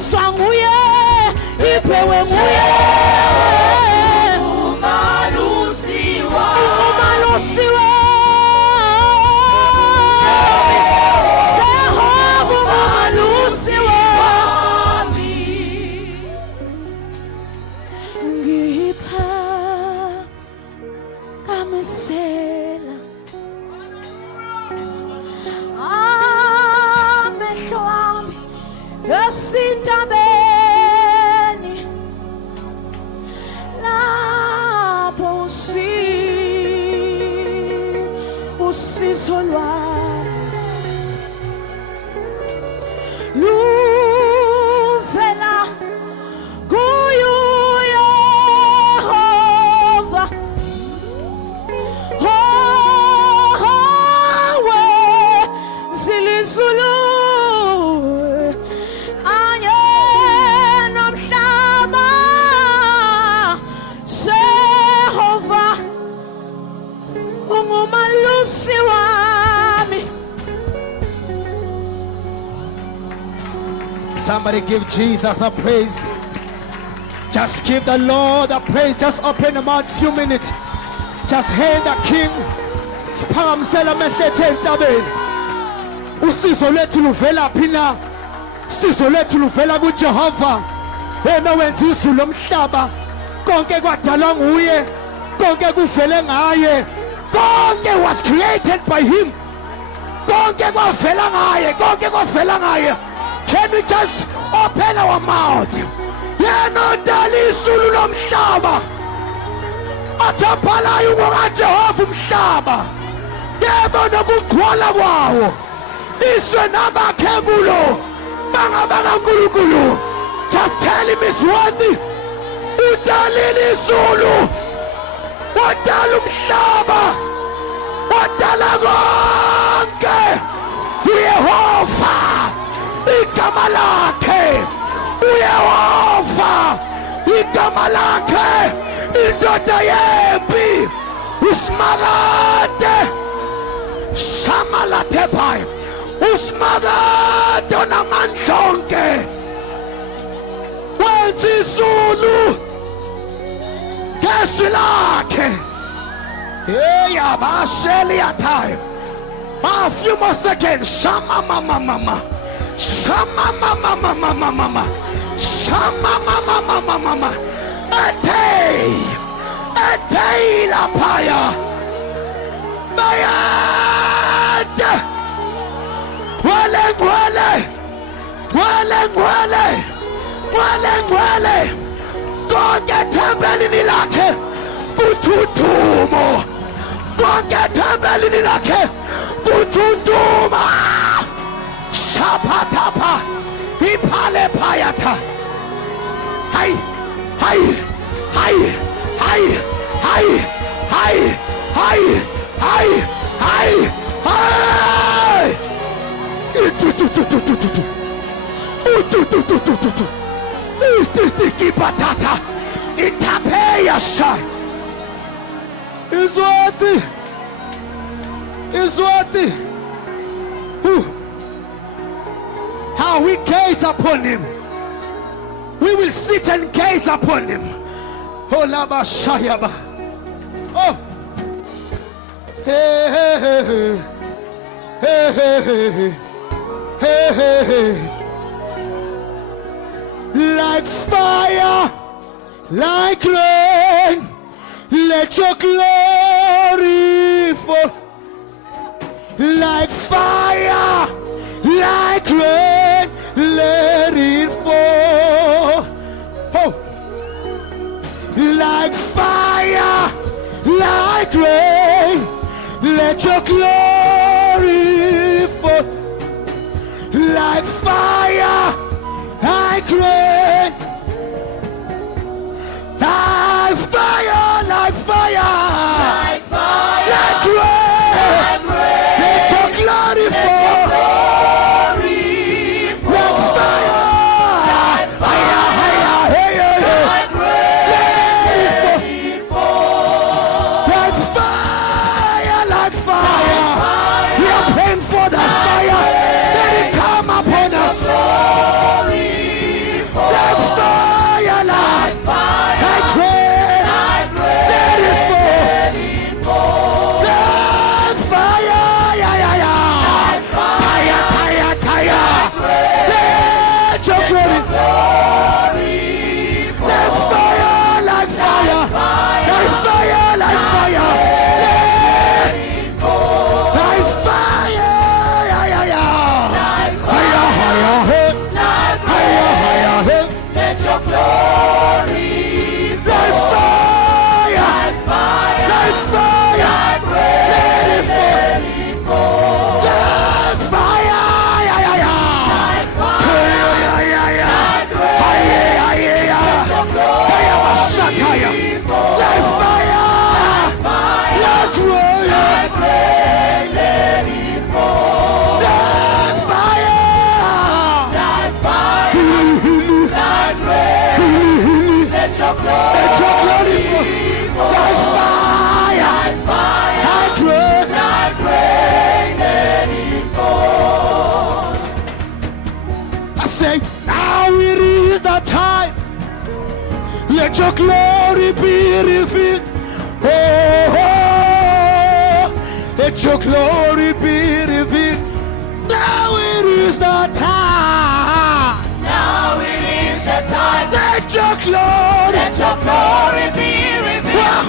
ibuswa nguye ipewe nguye umalusiwa Jehova umalusiwa ngipha kamisela amehlo wami esintabeni lapho usizo lwami luvela kuyo Yehova zilizulu anye nomhlaba Jehova ungumalusi wami. Somebody give Jesus a praise. Just give the Lord a praise. Just open the mouth few minutes. Just hail the King. Spamsela mehlete entabeni. Usizo lethu luvela phina. Usizo lethu luvela kuJehova. Yena wenza izulu lomhlaba. Konke kwadalwa nguye. Konke kuvele ngaye. Konke was created by him. Konke kwavela ngaye. Konke kwavela ngaye. Can we just open our mouth? Yena odala izulu lomhlaba. Athapalayo ngokaJehova umhlaba. Yebo nokugcwala kwawo. Iswe nabakhe kulo. Bangabanga uNkulunkulu. Just tell him he's worthy. Udalile izulu. Wadala umhlaba. Wadala konke. uYehova. Igama lakhe. uYehova. Igama lakhe. Indoda yempi. Usimakade. Shamalate pai. Usimakade onamandla onke. Wenza izulu ngezwi lakhe. Hey, abasheli yathaya. A few more seconds. Shama mama mama. Shama mama mama mama. Shama mama mama mama. Etei la paya. Bayad. Wale. Konke thembelini lakhe kuthuthumo. Konke thembelini lakhe kuthutuma. Shapatapa. Ipale payata. Hai. Patata. Itapeya shai. Is worthy. How we gaze upon him. We will sit and gaze upon him. Oh laba shayaba. Oh. Hey. Like fire, like rain, let your glory fall. Like fire, like rain, let it fall. Oh. Like fire, like rain, let your glory fall. Like fire, like rain, like fire, like fire, like rain, let your glory Let your glory fall. Like fire, like rain, let it fall. I say, now it is the time. Let your glory be revealed. Oh, let your glory be revealed. Now it is the time. Now it is the time. Let your glory be revealed.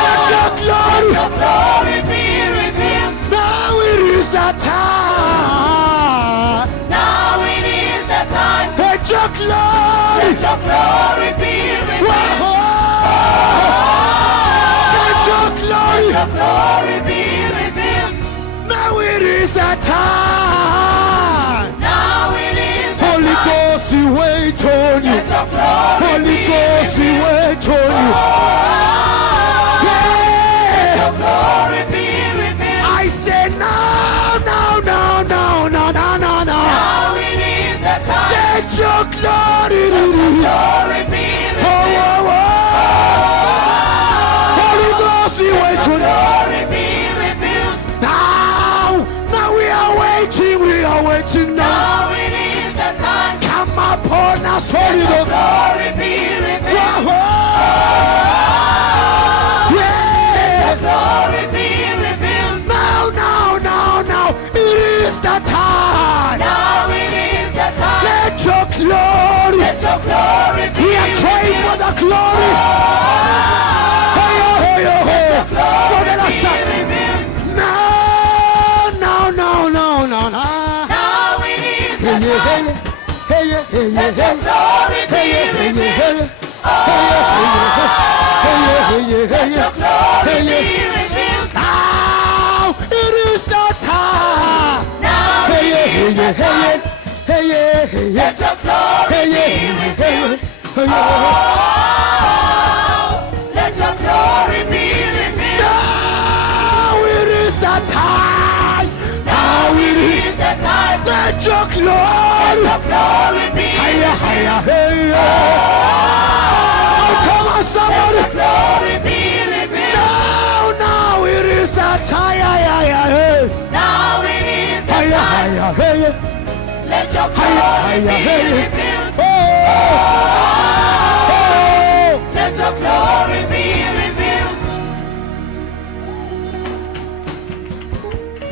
Let your glory be revealed. Now it is the time. Now it is the time. Let your glory be revealed. Let your glory be revealed. Now it is the time. Now it is the Holy time. Ghost, we wait on you. Let your glory Holy be Ghost, we revealed. wait on you. Let your glory be revealed. I say now, now, now, now, now, now, now, now. Now it is the time. Let your glory be Glory be revealed. Holy Ghost, we wait on you. Glory be revealed. Now we are waiting now. Now it is the time. Come upon us, Holy Ghost. Glory be revealed. Yeah. Glory be revealed. Now, it is the time. Now it is the time. Let your glory. Let your glory be We are praying for the glory. So let us say, revealed. now. Now it is the time. Let your glory be revealed. Let your glory be revealed. Now it is the time. Now it is the time. Let your glory be revealed. Let your glory be revealed. Now it is the time. Now it is the time. Let your Let glory. your glory be revealed. Come on, Let somebody. your glory be revealed. Now it is the time. Now it is the time. Let your glory be revealed. Let your glory be revealed.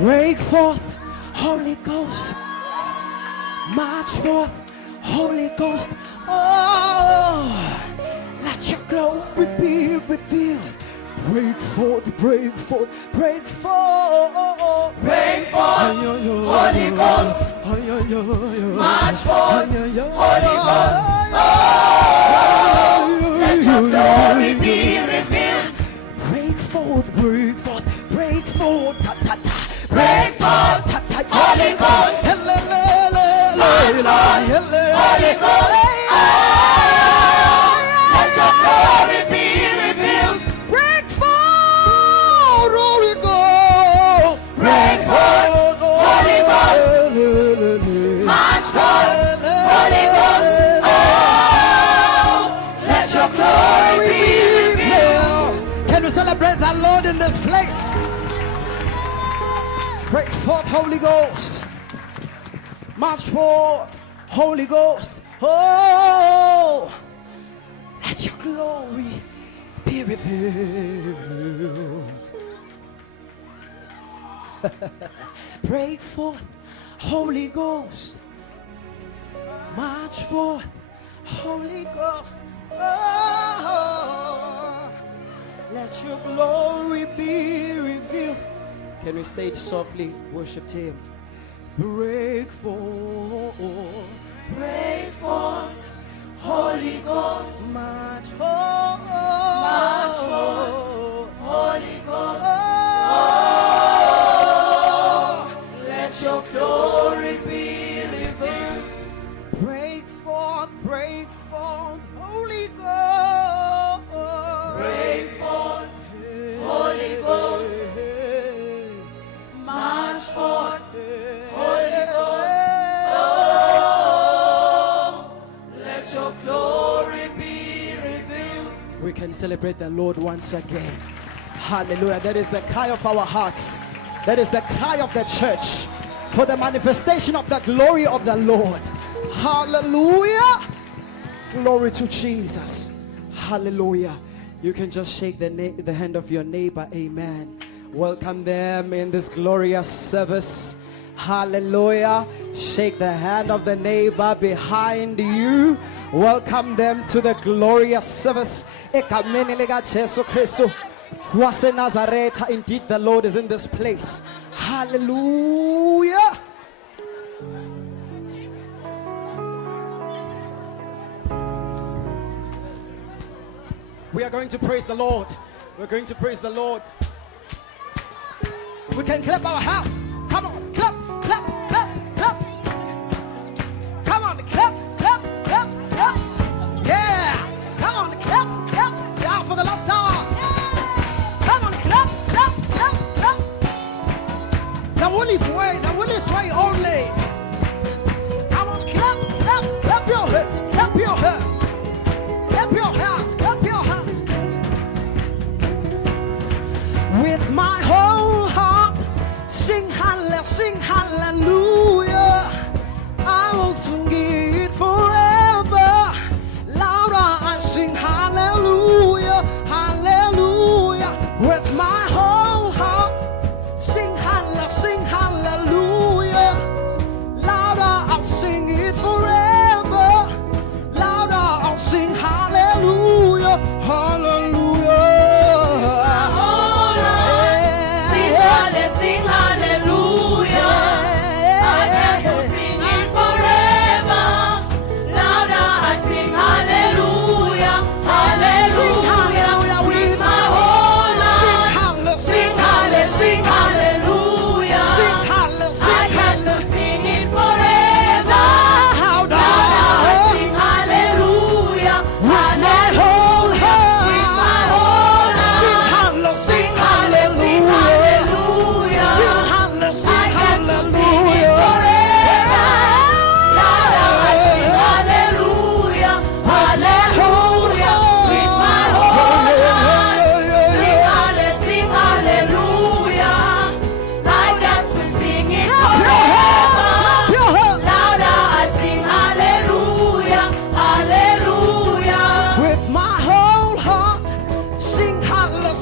Break forth, Holy Ghost. March forth, Holy Ghost. Oh, let your glory be revealed. Break forth, break forth, break forth. Break forth, Holy Ghost. March forth, Holy Ghost. Oh, let your glory be revealed. Break forth, break forth, break forth. Ta, ta, ta. Break forth, Ta, ta, Holy Ghost. March forth, Holy Ghost. Oh, let your glory be revealed. Break forth, Holy Ghost. Break forth, Holy Ghost. March forth, Holy Ghost. Oh, let your glory be revealed. Can we celebrate the Lord in this place? Break forth, Holy Ghost. March forth, Holy Ghost. Oh, let your glory be revealed. Break forth, Holy Ghost. March forth, Holy Ghost. Oh, let your glory be revealed. Can we say it softly? Worship Him. Break forth, Break forth, Holy Ghost. march forth, March forth, Holy Ghost. Oh, let your glory be revealed. break forth, Holy Ghost. Break forth, Holy Ghost. March forth, Holy Ghost. Oh, can celebrate the Lord once again. Hallelujah. That is the cry of our hearts. That is the cry of the church for the manifestation of the glory of the Lord. Hallelujah. Glory to Jesus. Hallelujah. You can just shake the hand of your neighbor. Amen. Welcome them in this glorious service. Hallelujah. Shake the hand of the neighbor behind you. Welcome them to the glorious service. Ekameni lika Jesu Kristu wase Nazareth. Indeed, the Lord is in this place. Hallelujah. We are going to praise the Lord. We're going to praise the Lord. We can clap our hands. Come on, clap, clap, clap, clap. Come on, clap, clap, clap, clap. Yeah. Come on, clap, clap. Down for the last time. Come on, clap, clap, clap, clap. The will is way, the will is way only. Come on, clap, clap, clap your hands, clap your hands. Clap your hands, clap your hands. With my whole heart, sing hallelujah. I will sing it forever. Louder I sing hallelujah, hallelujah. With my whole heart, sing hallelujah. Louder I'll sing it forever. Louder I'll sing hallelujah, hallelujah. Sing hallelujah. I get to sing it forever. Louder I sing hallelujah, hallelujah. With my whole heart, sing hallelujah. I get to sing it forever. Louder I sing hallelujah, hallelujah. With my whole heart, sing hallelujah.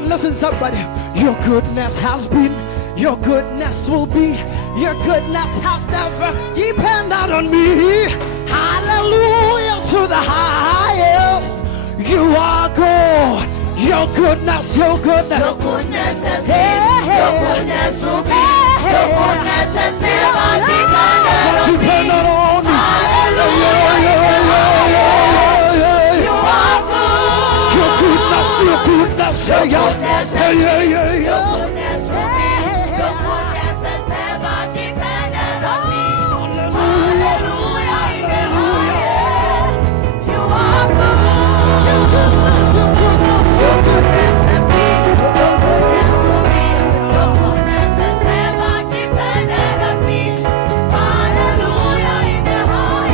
Listen, somebody, your goodness has been, your goodness will be, your goodness has never depended on me. Hallelujah to the highest. You are good. Your goodness, your goodness. Your goodness has been, your goodness will be, your goodness has never depended on me. Hallelujah. You are good. Your goodness, your goodness. Your goodness has been, your goodness will be, your goodness has never depended on me. Hallelujah in the highest. You are good. Your goodness, your goodness, your goodness has been, your goodness will be, your goodness has never depended on me. Hallelujah in the highest.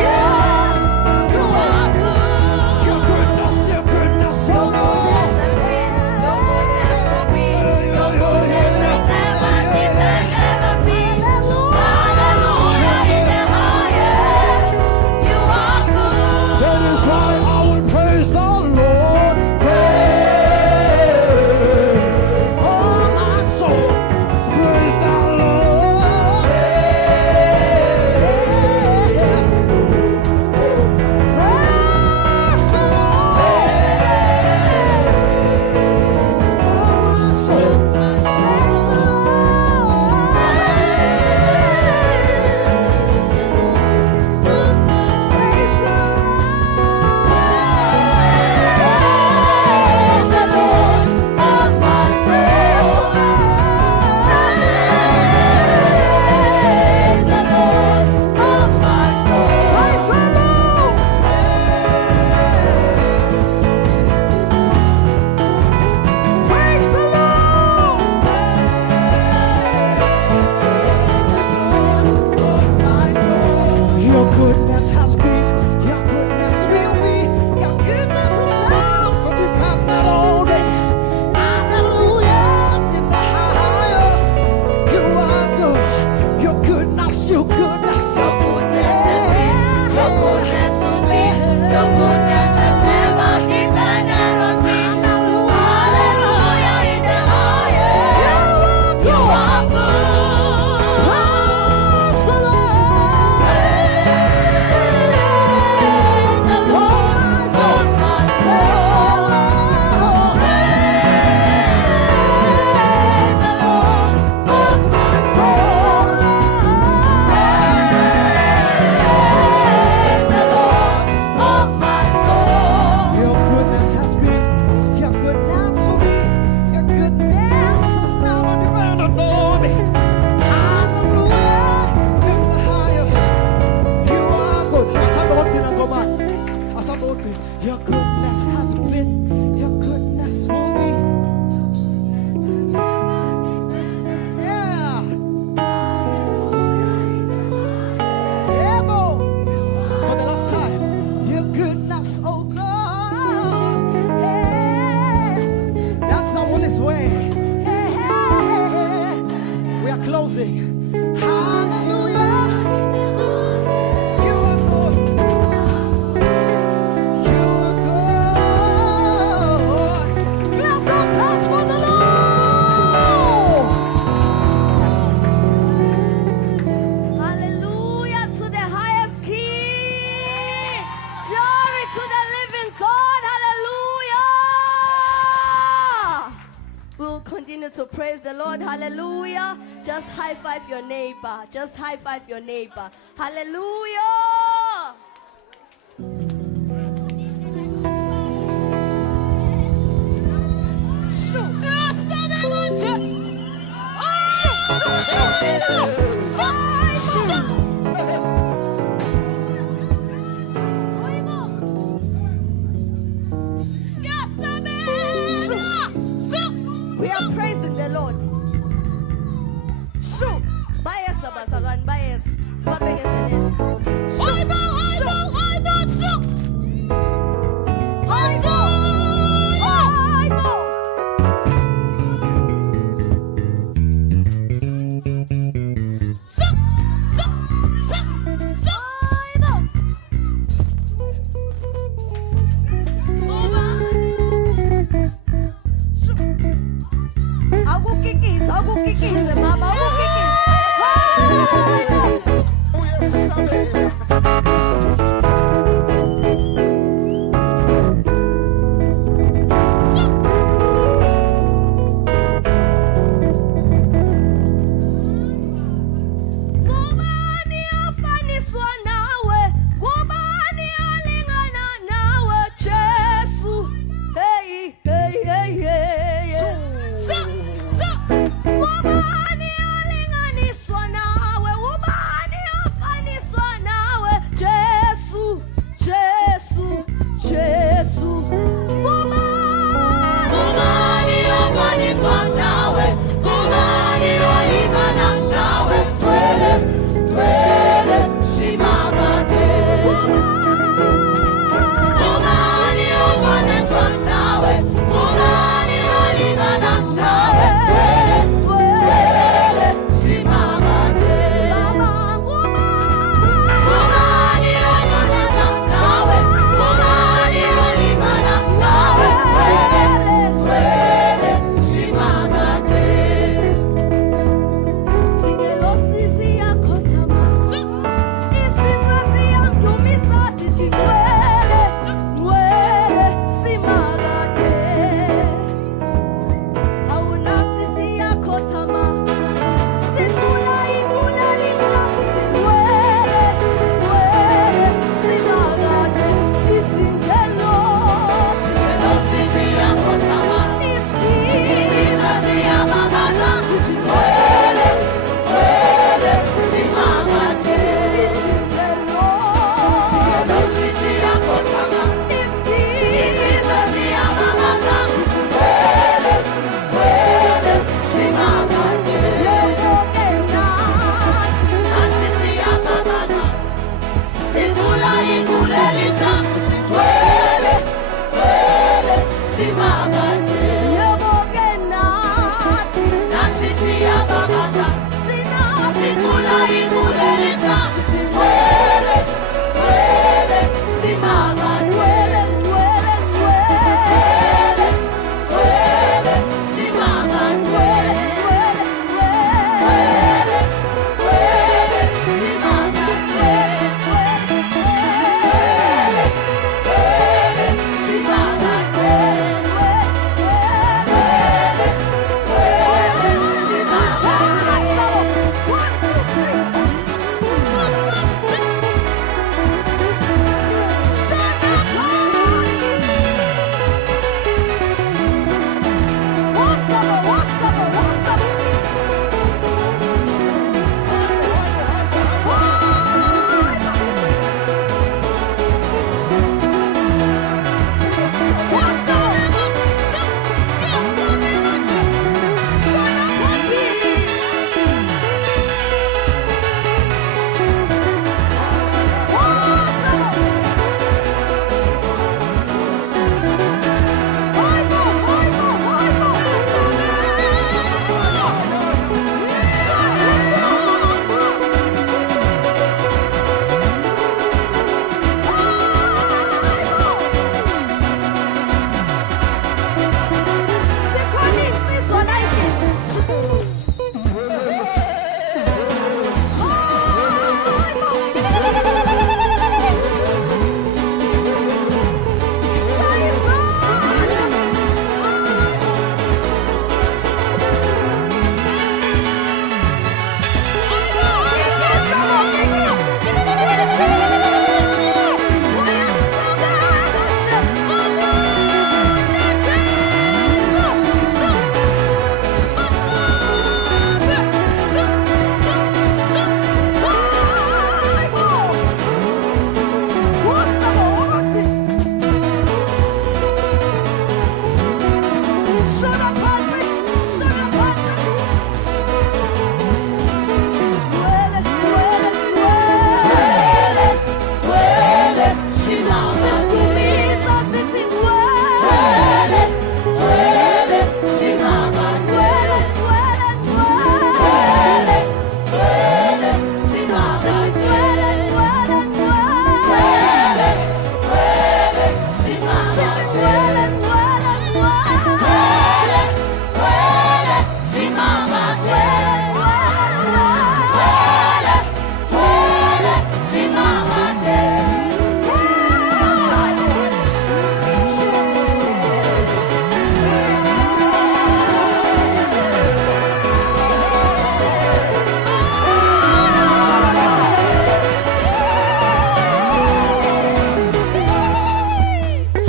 closing. Hallelujah. You are good. You are good. Clap those hands for the Lord. Hallelujah to the highest King. Glory to the living God. Hallelujah. We'll continue to praise the Lord. Hallelujah. Just high five your neighbor. Just high five your neighbor. Hallelujah. We are praising the Lord. So, bias abasaran bias. Swapeng eselele. Akukikisa